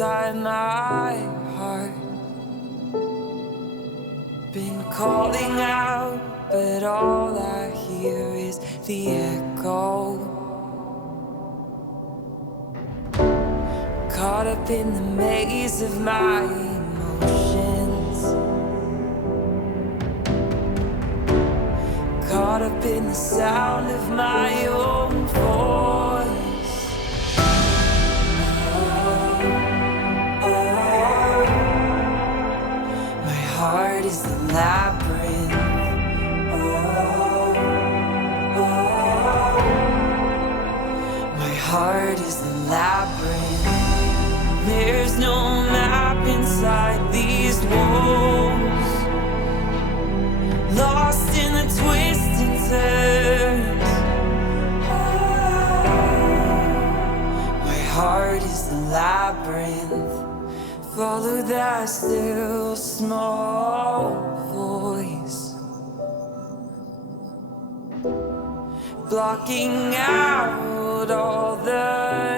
inside my heart. Been calling out, but all I hear is the echo. Caught up in the maze of my emotions. Caught up in the sound of my own voice. My heart is the labyrinth. My heart is the labyrinth. There's no map inside these walls. Lost in the twists and turns. My heart is the labyrinth. Follow that still small voice, blocking out all the